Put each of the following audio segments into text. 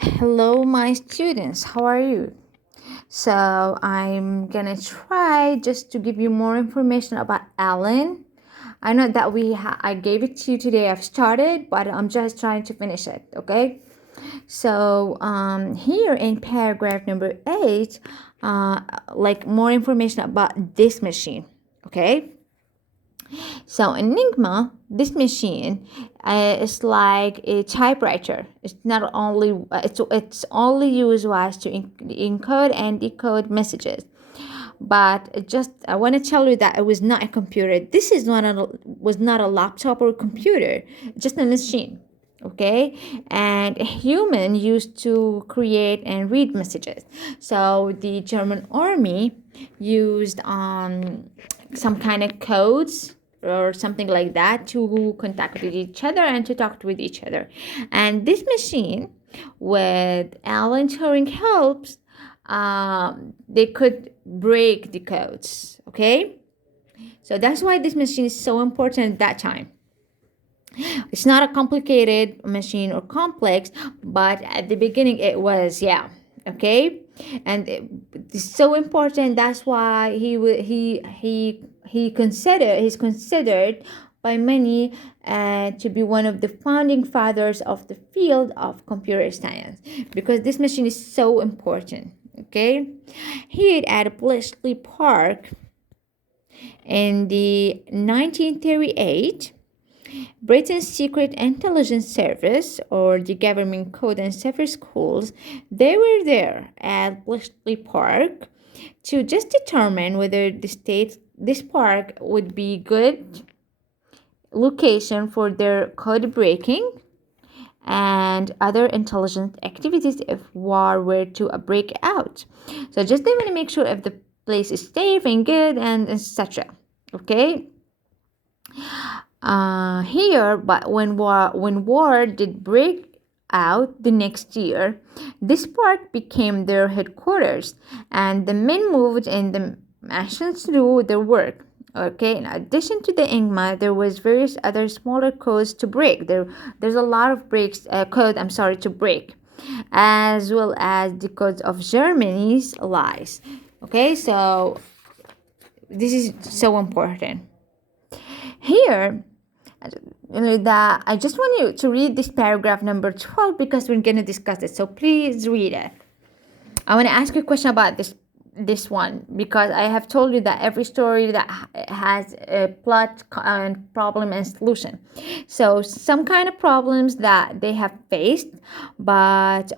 Hello, my students. How are you? So, I'm gonna try just to give you more information about Alan. I know that I gave it to you today. I've started, but I'm just trying to finish it. Okay. So, here in paragraph number 8, like more information about this machine. Okay. So Enigma, this machine, is like a typewriter. It's not only it's only used was to encode and decode messages. But just I want to tell you that it was not a computer. This is not a was not a laptop or a computer. Just a machine. Okay, and a human used to create and read messages. So the German army used some kind of codes or something like that to contact with each other and to talk with each other. And this machine, with Alan Turing helps, they could break the codes. Okay, so that's why this machine is so important at that time. It's not a complicated machine or complex, but at the beginning it was, yeah. Okay, and it's so important. That's why he's considered by many to be one of the founding fathers of the field of computer science, because this machine is so important. Okay, here at Bletchley Park in the 1938, Britain's Secret Intelligence Service, or the Government Code and Cypher Schools, they were there at Bletchley Park to just determine whether this park would be good location for their code breaking and other intelligence activities if war were to break out. So just they want to make sure if the place is safe and good and etc. Okay. Here, but when war did break out the next year, this park became their headquarters, and the men moved in the mansions to do their work. Okay, in addition to the Enigma, there was various other smaller codes to break. There's a lot of code. I'm sorry, to break, as well as the codes of Germany's lies. Okay, so this is so important. Here, that I just want you to read this paragraph number 12 because we're going to discuss it. So please read it. I want to ask you a question about this one, because I have told you that every story that has a plot and problem and solution. So some kind of problems that they have faced, but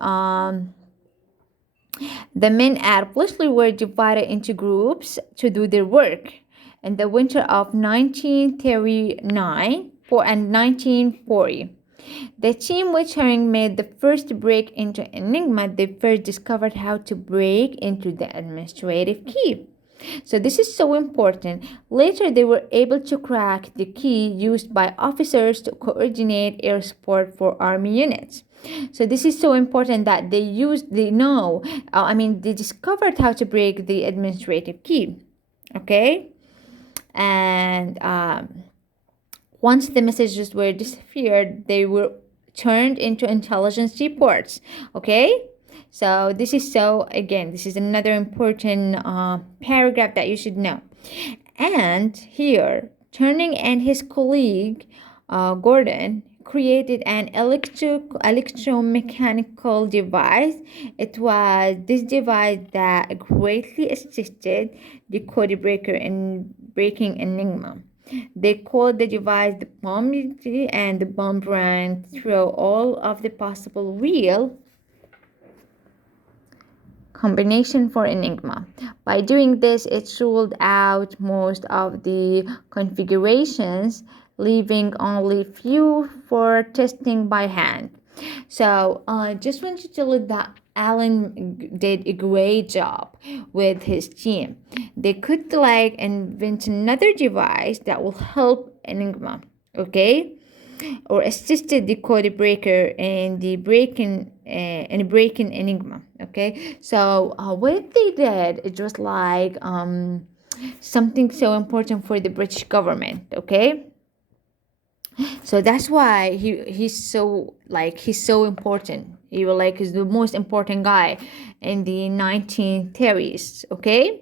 the men at Bletchley were divided into groups to do their work. In the winter of 1939 and 1940, the team which Turing made the first break into Enigma, they first discovered how to break into the administrative key. So this is so important. Later, they were able to crack the key used by officers to coordinate air support for army units. So this is so important that they discovered how to break the administrative key. Okay, and once the messages were disappeared, they were turned into intelligence reports. Okay, so this is another important paragraph that you should know. And here, Turing and his colleague Gordon created an electromechanical device. It was this device that greatly assisted the code breaker in breaking Enigma. They called the device the bomb, and the bomb ran through all of the possible real combination for Enigma. By doing this, it ruled out most of the configurations, leaving only few for testing by hand. So I just want to tell you that Alan did a great job with his team. They could invent another device that will help Enigma, okay, or assisted the code breaker in the breaking Enigma. Okay, so what they did, it was something so important for the British government. Okay, So that's why he's so important. He was like is the most important guy in the 1930s. Okay.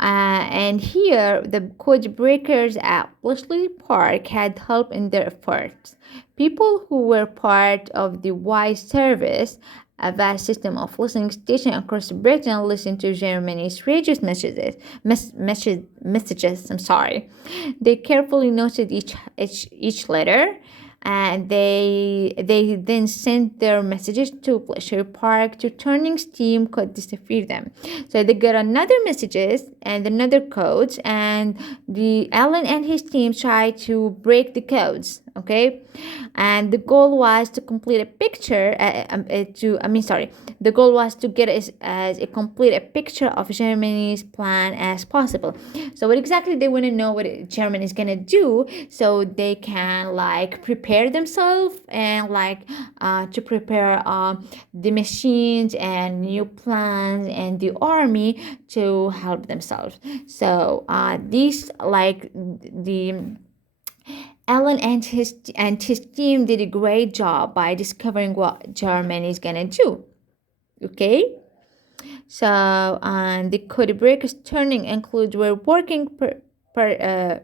And here, the code breakers at Bletchley Park had help in their efforts. People who were part of the Y service, a vast system of listening stations across Britain, listened to Germany's radio messages. I'm sorry. They carefully noted each letter, and they then sent their messages to Pleasure Park to Turning's team could decipher them. So they got another messages and another codes, and the Alan and his team tried to break the codes. Okay, and the goal was to complete a picture. The goal was to get as a complete a picture of Germany's plan as possible. So what exactly they want to know what Germany is gonna do, so they can like prepare themselves and like to prepare the machines and new plans and the army to help themselves. So these like the Alan and his team did a great job by discovering what Germany is gonna do. Okay. So, and the code breakers turning includes were working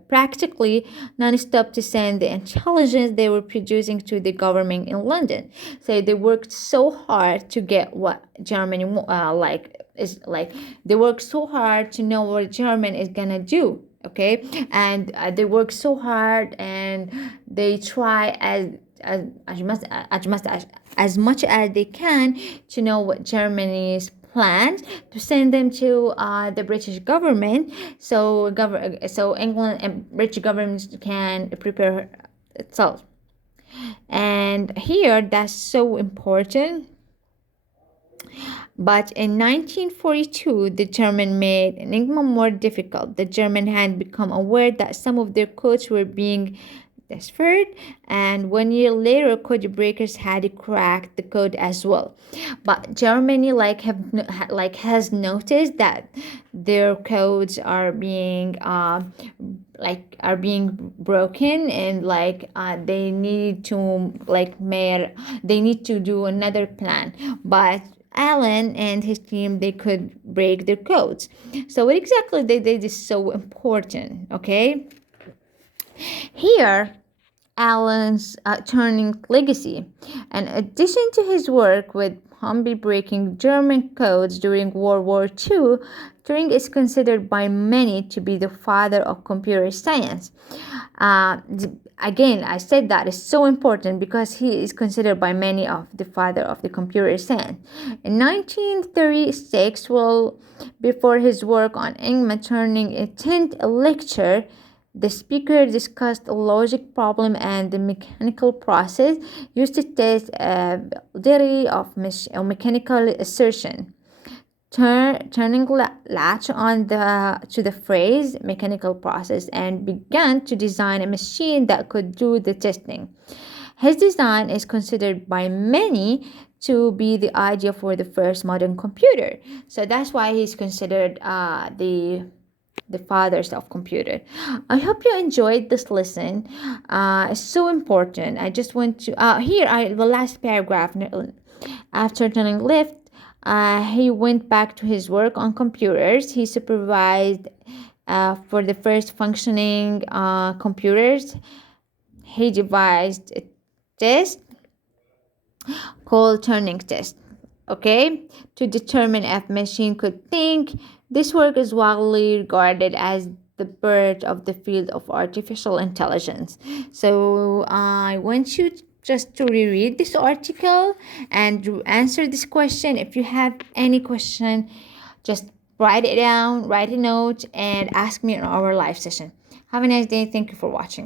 practically non-stop to send the intelligence they were producing to the government in London. So they worked so hard to get what Germany like is like. They worked so hard to know what Germany is gonna do. Okay, and they work so hard and they try as much as they can to know what Germany's plans to send them to the British government, so England and British government can prepare itself. And here that's so important. But in 1942, the German made Enigma more difficult. The German had become aware that some of their codes were being deciphered, and 1 year later, code breakers had cracked the code as well. But Germany has noticed that their codes are being are being broken, and they need to they need to do another plan. But Alan and his team, they could break their codes. So what exactly they did is so important. Okay, here Alan's Turing legacy. In addition to his work with humbly breaking German codes during World War II, Turing is considered by many to be the father of computer science. Again, I said that is so important because he is considered by many of the father of the computer science. In 1936, before his work on Enigma, Turing attended a lecture. The speaker discussed a logic problem and the mechanical process used to test a theory of mechanical assertion. Turning latch on to the phrase mechanical process and began to design a machine that could do the testing. His design is considered by many to be the idea for the first modern computer. So that's why he's considered the fathers of computer. I hope you enjoyed this lesson. It's so important. I just want to the last paragraph. After turning left, he went back to his work on computers. He supervised for the first functioning computers. He devised a test called Turing test. Okay, to determine if machine could think. This work is widely regarded as the birth of the field of artificial intelligence. So I want you just to reread this article and to answer this question. If you have any question, just write it down, write a note, and ask me in our live session. Have a nice day. Thank you for watching.